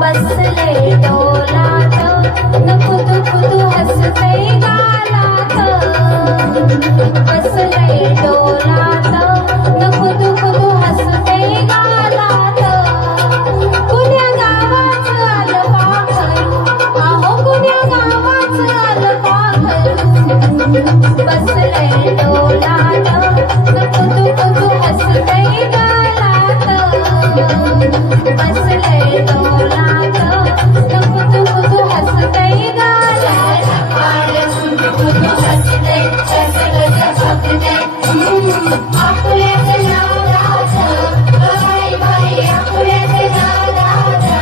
बसले डोलात न खुदू खुदू हसते गालात बसले डोलात न खुदू खुदू हसते गालात कुण्या गावाचं आलं पाखरू आहो कुण्या गावाचं आलं पाखरू बसले डोलात न खुदू खुदू हसते गालात बसले डोलात न खुदू खुदू हसते गालात खुदू हसते हसते आपुल्याचं नावाचं बाई बाई आपुल्याचं नावाचं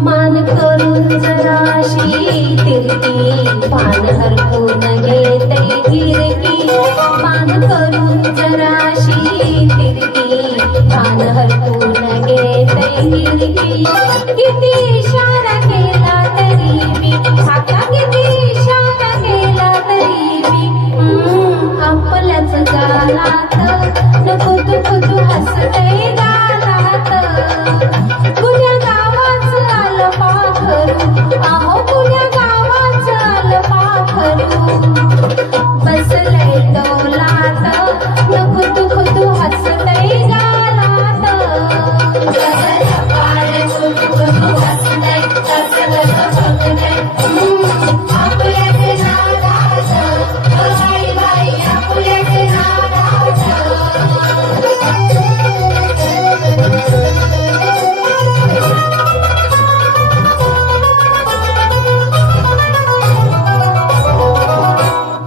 मान करून जराशी तिरकी पान हरपून घेते गिरकी मान करून जराशी तिरकी पान हरपून घेते गिरकी किती इशारा केला तरी मी आता किती इशारा केला तरी मी आपल्याच गालात न खुदू खुदू हसते गालात कुण्या गावाचं आलं पाखरू आहो कुण्या गावाचं आलं पाखरू बसले डोलात न खुदू खुदू हसते गालात खुदू खुदू हसते आपुल्याचे नावाचं बाई बाई आपुल्याचे नावाचं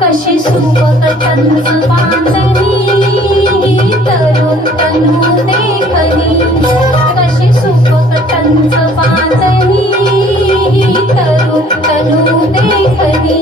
कशी सुबकटांच बांधणी तरुण तनू देखणी कशी सुबकटांच बांधणी तरुण तनू देखणी